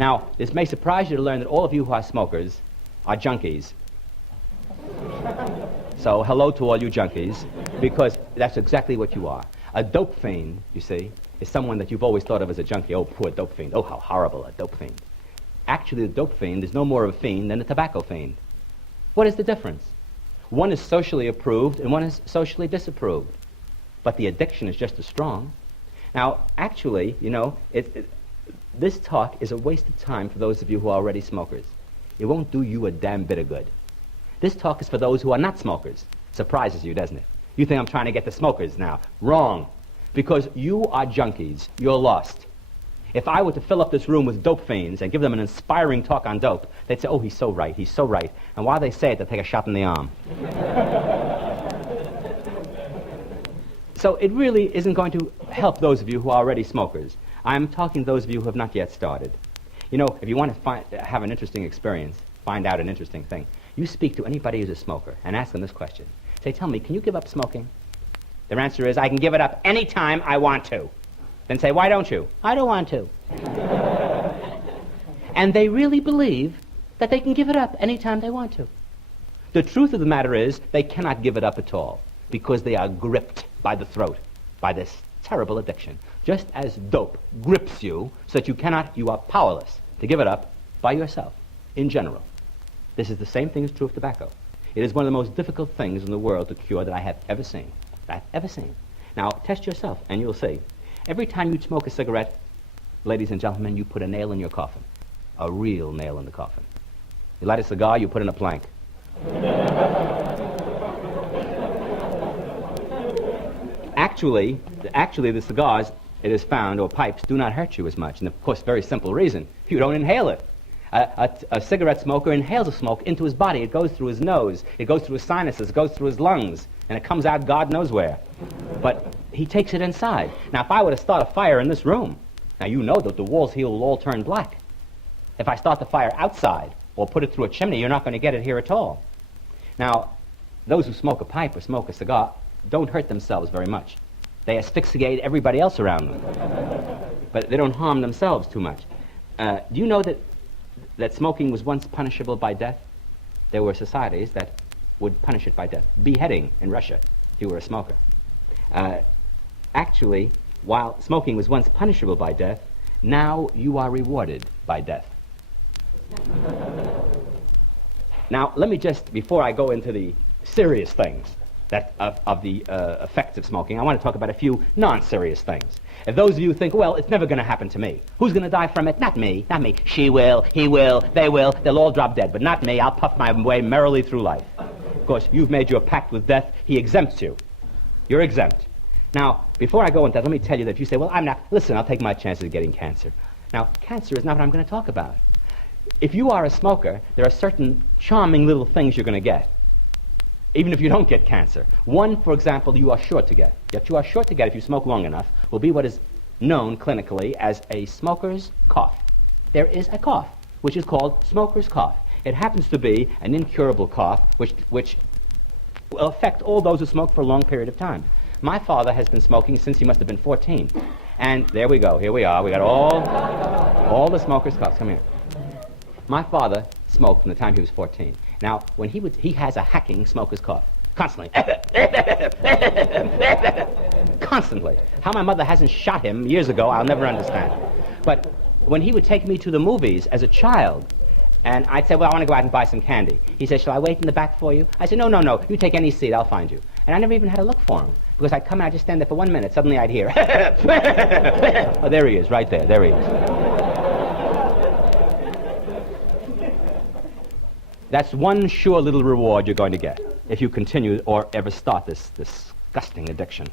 Now, this may surprise you to learn that all of you who are smokers are junkies. So, hello to all you junkies, because that's exactly what you are. A dope fiend, you see, is someone that you've always thought of as a junkie. Oh, poor dope fiend. Oh, how horrible, a dope fiend. Actually, the dope fiend is no more of a fiend than a tobacco fiend. What is the difference? One is socially approved and one is socially disapproved. But the addiction is just as strong. Now, actually, you know, this talk is a waste of time for those of you who are already smokers. It won't do you a damn bit of good. This talk is for those who are not smokers. Surprises you, doesn't it? You think I'm trying to get the smokers now. Wrong. Because you are junkies. You're lost. If I were to fill up this room with dope fiends and give them an inspiring talk on dope, they'd say, oh, he's so right, he's so right. And while they say it, they'll take a shot in the arm. So it really isn't going to help those of you who are already smokers. I'm talking to those of you who have not yet started. You know, if you want to have an interesting experience, find out an interesting thing, you speak to anybody who's a smoker and ask them this question. Say, tell me, can you give up smoking? Their answer is, I can give it up any time I want to. Then say, why don't you? I don't want to. And they really believe that they can give it up any time they want to. The truth of the matter is, they cannot give it up at all because they are gripped by the throat by this terrible addiction. Just as dope grips you so that you are powerless to give it up by yourself, in general. This is the same thing is true of tobacco. It is one of the most difficult things in the world to cure that I have ever seen. Now, test yourself, and you'll see. Every time you smoke a cigarette, ladies and gentlemen, you put a nail in your coffin. A real nail in the coffin. You light a cigar, you put in a plank. Actually, the cigars, it is found, or pipes, do not hurt you as much. And of course, very simple reason. You don't inhale it. A cigarette smoker inhales the smoke into his body. It goes through his nose. It goes through his sinuses. It goes through his lungs. And it comes out God knows where. But he takes it inside. Now, if I were to start a fire in this room, now you know that the walls here will all turn black. If I start the fire outside or put it through a chimney, you're not going to get it here at all. Now, those who smoke a pipe or smoke a cigar don't hurt themselves very much. They asphyxiate everybody else around them. But they don't harm themselves too much. Do you know that smoking was once punishable by death? There were societies that would punish it by death. Beheading in Russia, if you were a smoker. Actually, while smoking was once punishable by death, now you are rewarded by death. Now, let me just, before I go into the serious things of the effects of smoking, I want to talk about a few non-serious things. If those of you think, well, it's never going to happen to me. Who's going to die from it? Not me, not me. She will, he will, they will. They'll all drop dead, but not me. I'll puff my way merrily through life. Of course, you've made your pact with death. He exempts you. You're exempt. Now, before I go into that, let me tell you that if you say, well, listen, I'll take my chances of getting cancer. Now, cancer is not what I'm going to talk about. If you are a smoker, there are certain charming little things you're going to get, even if you don't get cancer. One, for example, you are sure to get. Yet you are sure to get, if you smoke long enough, will be what is known clinically as a smoker's cough. There is a cough, which is called smoker's cough. It happens to be an incurable cough, which will affect all those who smoke for a long period of time. My father has been smoking since he must have been 14. And there we go. Here we are. We got all the smoker's coughs. Come here. My father smoked from the time he was 14. Now, when he has a hacking smoker's cough. Constantly. Constantly. How my mother hasn't shot him years ago, I'll never understand. But when he would take me to the movies as a child, and I'd say, well, I want to go out and buy some candy. He said, shall I wait in the back for you? I said, no. You take any seat, I'll find you. And I never even had to look for him. Because I'd come out, just stand there for 1 minute. Suddenly I'd hear, oh, there he is, right there. There he is. That's one sure little reward you're going to get if you continue or ever start this disgusting addiction.